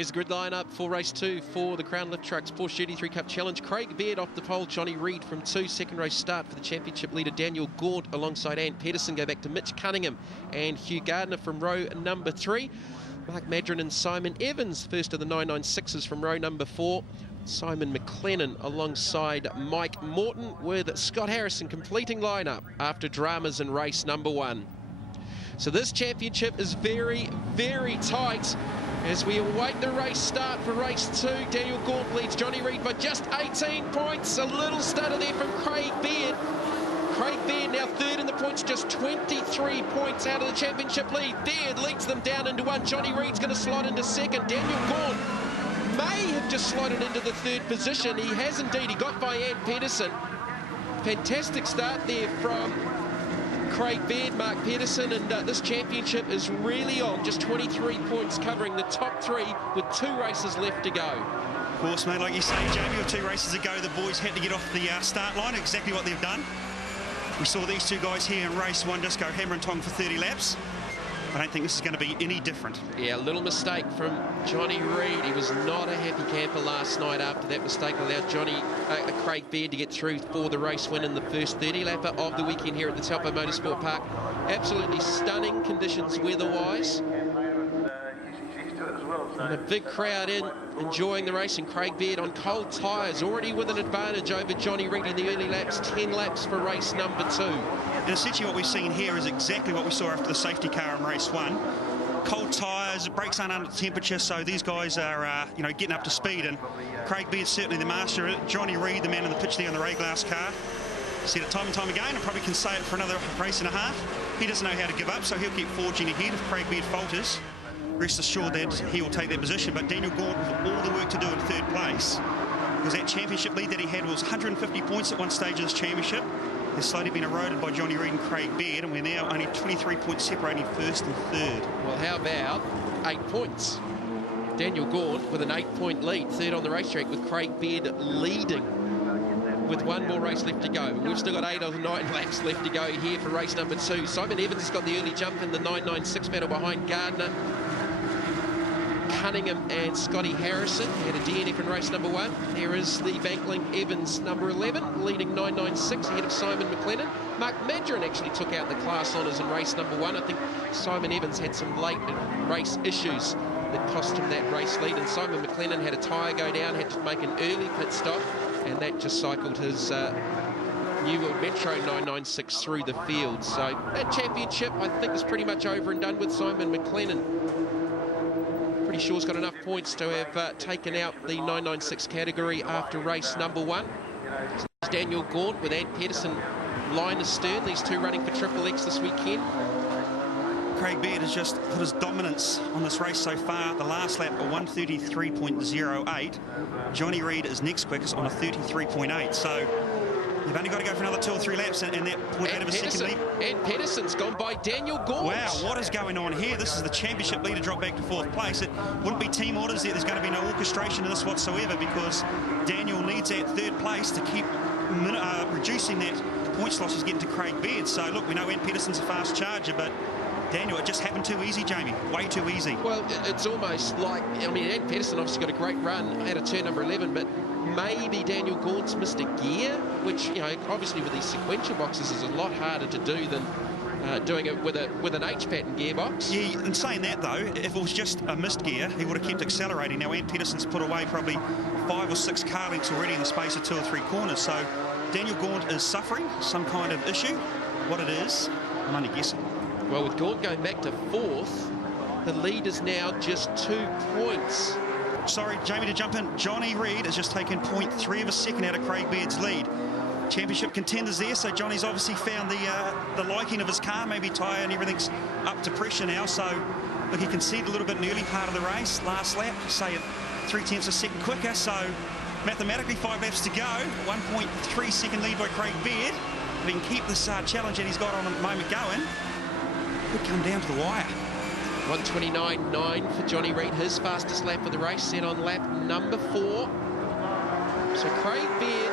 Here's a grid lineup for race 2 for the Crown Lift Trucks Porsche GT3 Cup Challenge. Craig Baird off the pole, Johnny Reid from 2. Second race start for the championship leader Daniel Gaunt alongside Ant Pedersen. Go back to Mitch Cunningham and Hugh Gardner from row number 3. Mark Madron and Simon Evans, first of the 996s from row number 4. Simon McLennan alongside Mike Morton, with Scott Harrison completing lineup after dramas in race number 1. So this championship is very, very tight as we await the race start for race 2. Daniel Gaunt leads Johnny Reid by just 18 points. A little stutter there from Craig Baird. Craig Baird now third in the points, just 23 points out of the championship lead. Baird leads them down into 1. Johnny Reid's going to slot into 2nd. Daniel Gaunt may have just slotted into the 3rd position. He has indeed. He got by Ant Pedersen. Fantastic start there from Craig Baird, Mark Pedersen, and this championship is really on. Just 23 points covering the top 3 with 2 races left to go. Of course, mate, like you say, Jamie, 2 races ago, the boys had to get off the start line, exactly what they've done. We saw these 2 guys here in race 1 just go hammer and tong for 30 laps. I don't think this is going to be any different. Yeah, a little mistake from Johnny Reid. He was not a happy camper last night after that mistake allowed Craig Baird to get through for the race win in the first 30-lapper of the weekend here at the Taupo Motorsport Park. Absolutely stunning conditions weather-wise. And a big crowd in, enjoying the race, and Craig Baird on cold tyres, already with an advantage over Johnny Reid in the early laps, 10 laps for race number 2. And essentially what we've seen here is exactly what we saw after the safety car in race 1. Cold tyres, brakes aren't under temperature, so these guys are, getting up to speed. And Craig Baird's certainly the master. Johnny Reid, the man on the pitch there in the Ray Glass car, said it time and time again, and probably can say it for another race and a half. He doesn't know how to give up, so he'll keep forging ahead. If Craig Baird falters, rest assured that he will take that position. But Daniel Gaunt with all the work to do in 3rd place, because that championship lead that he had was 150 points at one stage of this championship. Has slowly been eroded by Johnny Reid and Craig Baird, and we're now only 23 points separating 1st and 3rd. Well, how about 8 points? Daniel Gaunt with an 8-point lead, 3rd on the racetrack, with Craig Baird leading with 1 more race left to go. We've still got 8 of the 9 laps left to go here for race number 2. Simon Evans has got the early jump in the 996 battle behind Gardner, Cunningham and Scotty Harrison. Had a DNF in race number 1. There is the Banklink Evans number 11 leading 996 ahead of Simon McLennan. Mark Madron actually took out the class honours in race number 1. I think Simon Evans had some late race issues that cost him that race lead, and Simon McLennan had a tyre go down, had to make an early pit stop, and that just cycled his New World Metro 996 through the field. So that championship I think is pretty much over and done with. Simon McLennan pretty sure he's got enough points to have taken out the 996 category after race number 1. Daniel Gaunt with Ant Pedersen line astern, these 2 running for Triple X this weekend. Craig Baird has just put his dominance on this race so far. The last lap a 1:33.08. Johnny Reid is next quickest on a 33.8. So you've only got to go for another 2 or 3 laps and that point out of a second lead. And Pedersen's gone by Daniel Gaunt. Wow, what is going on here? This is the championship leader drop back to 4th place. It wouldn't be team orders there. There's going to be no orchestration in this whatsoever, because Daniel needs that 3rd place to keep reducing that points loss he's getting to Craig Baird. So look, we know Ant Pedersen's a fast charger, but Daniel, it just happened too easy, Jamie. Way too easy. Well, it's almost like, Ant Pedersen obviously got a great run at a turn number 11, but maybe Daniel Gaunt's missed a gear, which, obviously with these sequential boxes is a lot harder to do than doing it with an H-pattern gearbox. Yeah, and saying that though, if it was just a missed gear, he would have kept accelerating. Now, Ant Pedersen's put away probably 5 or 6 car lengths already in the space of 2 or 3 corners. So Daniel Gaunt is suffering some kind of issue. What it is, I'm only guessing. Well, with Gaunt going back to 4th, the lead is now just 2 points. Sorry, Jamie, to jump in. Johnny Reid has just taken 0.3 of a second out of Craig Baird's lead. Championship contenders there, so Johnny's obviously found the liking of his car, maybe tyre and everything's up to pressure now. So, look, you can see it a little bit in the early part of the race. Last lap, say at 0.3 of a second quicker, so mathematically 5 laps to go. 1.3 second lead by Craig Baird. If he can keep this challenge that he's got on at the moment going, could come down to the wire. 1:29.9 for Johnny Reid, his fastest lap of the race, set on lap number 4. So Craig Baird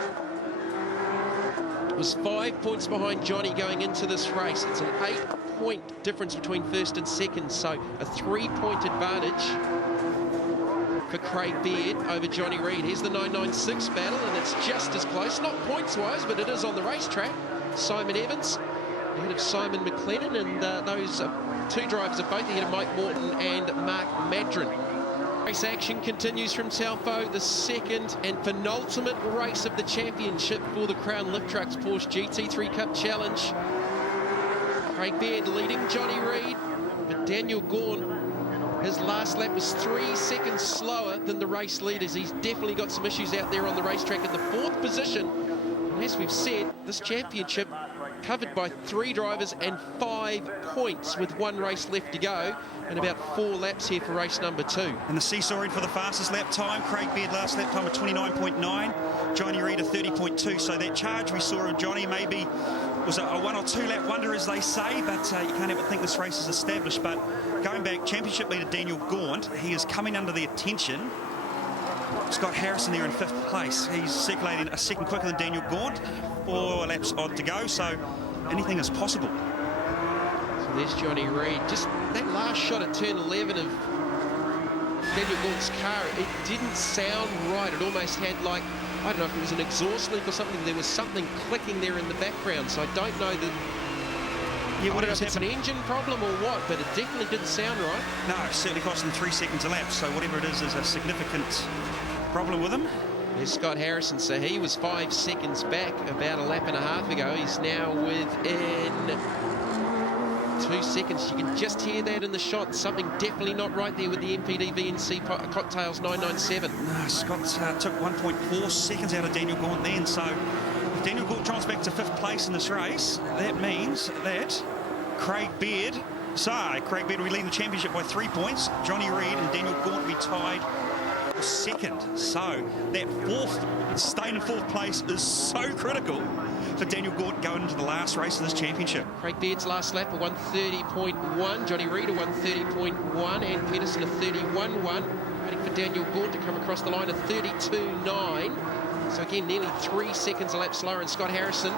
was 5 points behind Johnny going into this race. It's an 8-point difference between 1st and 2nd, so a 3-point advantage for Craig Baird over Johnny Reid. Here's the 996 battle, and it's just as close, not points-wise, but it is on the racetrack. Simon Evans ahead of Simon McLennan, and those two drivers are both ahead of Mike Morton and Mark Madron. Race action continues from Taupo, the second and penultimate race of the championship for the Crown Lift Trucks Porsche GT3 Cup Challenge. Craig Baird leading Johnny Reid, but Daniel Gaughan, his last lap was 3 seconds slower than the race leaders. He's definitely got some issues out there on the racetrack in the 4th position. And as we've said, this championship covered by 3 drivers and 5 points with 1 race left to go, and about 4 laps here for race number 2. And the seesawing for the fastest lap time. Craig Baird last lap time of 29.9, Johnny Reid a 30.2. So that charge we saw of Johnny maybe was a 1 or 2 lap wonder, as they say, but you can't ever think this race is established. But going back, championship leader Daniel Gaughan, he is coming under the attention. Scott Harrison there in 5th place. He's circulating a second quicker than Daniel Gaughan. 4 laps odd to go, so anything is possible. So there's Johnny Reid. Just that last shot at turn 11 of Daniel Gaughan's car, it didn't sound right. It almost had, like, I don't know if it was an exhaust leak or something. There was something clicking there in the background, so I don't know that. Yeah, I don't know if it's an engine problem or what, but it definitely didn't sound right. No, it's certainly costing 3 seconds a lap, so whatever it is a significant problem with him. There's Scott Harrison, so he was 5 seconds back about a lap and a half ago. He's now within 2 seconds. You can just hear that in the shot. Something definitely not right there with the MPD VNC Cocktails 997. No, Scott took 1.4 seconds out of Daniel Gaughan then, so if Daniel Gaughan drives back to 5th place in this race, that means that Craig Baird will be leading the championship by 3 points. Johnny Reid and Daniel Gaughan will be tied for 2nd. So that staying in 4th place is so critical for Daniel Gaughan going into the last race of this championship. Craig Baird's last lap a 1:30.1, Johnny Reid a 1:30.1, and Peterson a 31.1. Waiting for Daniel Gaughan to come across the line, a 32.9. So again, nearly 3 seconds a lap slower, and Scott Harrison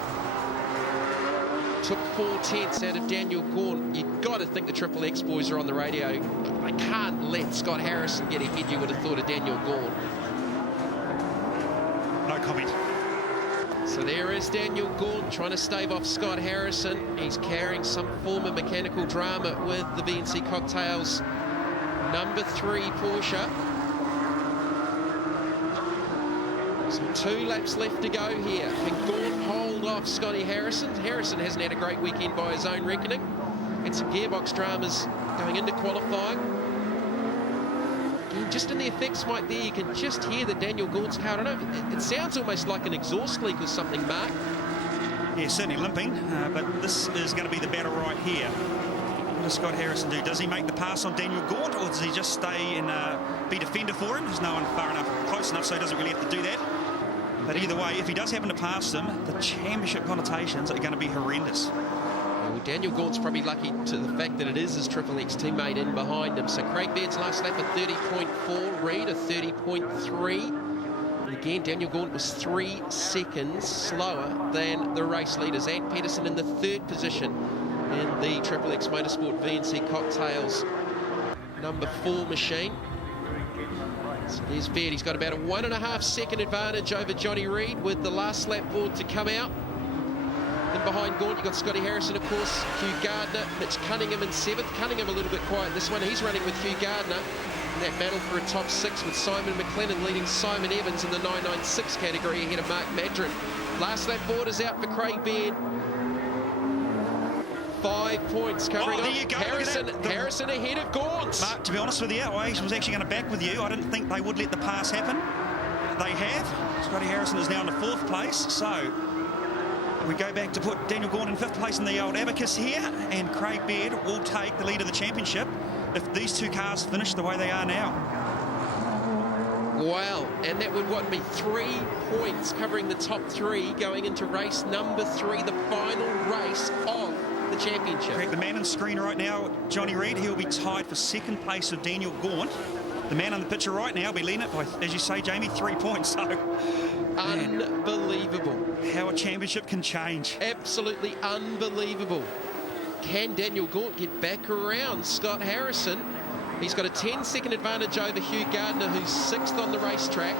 took 4/10 out of Daniel Gaughan. You've got to think the Triple X boys are on the radio. I can't let Scott Harrison get ahead, you would have thought, of Daniel Gaughan. No comment. So there is Daniel Gaughan trying to stave off Scott Harrison. He's carrying some form of mechanical drama with the VNC Cocktails number 3 Porsche. So 2 laps left to go here. Can Gaughan hold off Scotty Harrison? Harrison hasn't had a great weekend by his own reckoning. Had some gearbox dramas going into qualifying. And just in the effects mic there, you can just hear that Daniel Gaughan's car, I don't know, it sounds almost like an exhaust leak or something, Mark. Yeah, certainly limping, but this is going to be the battle right here. What does Scott Harrison do? Does he make the pass on Daniel Gaughan, or does he just stay and be defender for him? There's no one close enough, so he doesn't really have to do that. But either way, if he does happen to pass them, the championship connotations are going to be horrendous. Well, Daniel Gaughan's probably lucky to the fact that it is his Triple X teammate in behind him. So Craig Baird's last lap a 30.4, Reid a 30.3. And again, Daniel Gaughan was 3 seconds slower than the race leaders. Ant Peterson in the 3rd position in the Triple X Motorsport VNC Cocktails number 4 machine. So there's Baird. He's got about a 1.5 second advantage over Johnny Reid with the last lap board to come out. Then behind Gaughan, you've got Scotty Harrison, of course, Hugh Gardner, Mitch Cunningham in 7th. Cunningham a little bit quiet this one. He's running with Hugh Gardner in that battle for a top 6, with Simon McLennan leading Simon Evans in the 996 category ahead of Mark Madron. Last lap board is out for Craig Baird. 5 points covering there you go. Harrison ahead of Gaughan. Mark, to be honest with you, I was actually going to back with you. I didn't think they would let the pass happen. They have. Scotty Harrison is now in the 4th place, so we go back to put Daniel Gaughan in 5th place in the old abacus here, and Craig Baird will take the lead of the championship if these 2 cars finish the way they are now. Wow, and that would be 3 points covering the top 3 going into race number 3, the final race of the championship. Correct. The man on screen right now, Johnny Reid, he'll be tied for 2nd place of Daniel Gaughan. The man on the picture right now will be leading it by, as you say, Jamie, 3 points. So, unbelievable. How a championship can change. Absolutely unbelievable. Can Daniel Gaughan get back around Scott Harrison? He's got a 10-second advantage over Hugh Gardner, who's 6th on the racetrack.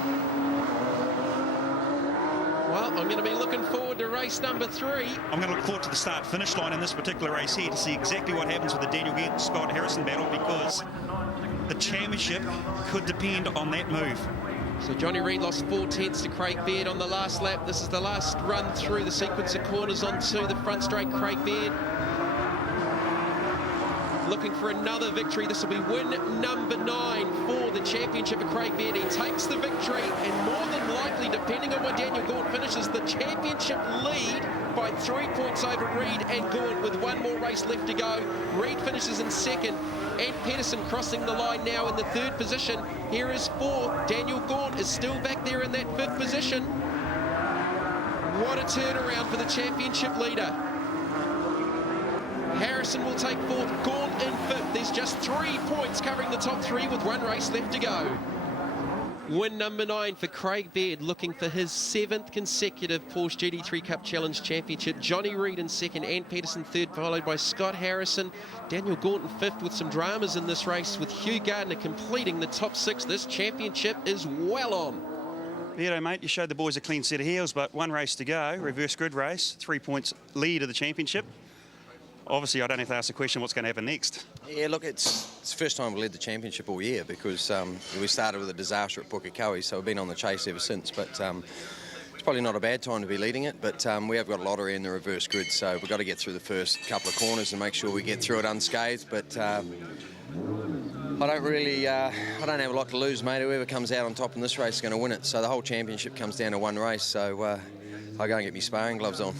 Well, I'm going to be looking forward to race number 3. I'm going to look forward to the start-finish line in this particular race here to see exactly what happens with the Daniel Gant and Scott Harrison battle, because the championship could depend on that move. So Johnny Reid lost 4 tenths to Craig Baird on the last lap. This is the last run through the sequence of corners onto the front straight. Craig Baird looking for another victory. This will be win number 9 for the championship of Craig Baird. He takes the victory, and more than likely, depending on where Daniel Gaunt finishes, the championship lead by 3 points over Reid and Gaunt with 1 more race left to go. Reid finishes in 2nd. And Pedersen crossing the line now in the 3rd position. Here is 4th. Daniel Gaunt is still back there in that 5th position. What a turnaround for the championship leader. Harrison will take 4th, Gaunt in 5th. There's just 3 points covering the top 3 with 1 race left to go. Win number 9 for Craig Baird, looking for his 7th consecutive Porsche GT3 Cup Challenge Championship. Johnny Reid in 2nd, and Pedersen 3rd, followed by Scott Harrison. Daniel Gaunt in 5th with some dramas in this race, with Hugh Gardner completing the top 6. This championship is well on. Yeah, mate, you showed the boys a clean set of heels, but 1 race to go, reverse grid race, 3 points lead of the championship. Obviously, I don't have to ask the question what's going to happen next. Yeah, look, it's the first time we led the championship all year, because we started with a disaster at Pukekohe, so we've been on the chase ever since. But it's probably not a bad time to be leading it, but we have got a lottery in the reverse grid, so we've got to get through the first couple of corners and make sure we get through it unscathed. But I don't have a lot to lose, mate. Whoever comes out on top in this race is going to win it. So the whole championship comes down to 1 race, so I'll go and get my sparring gloves on.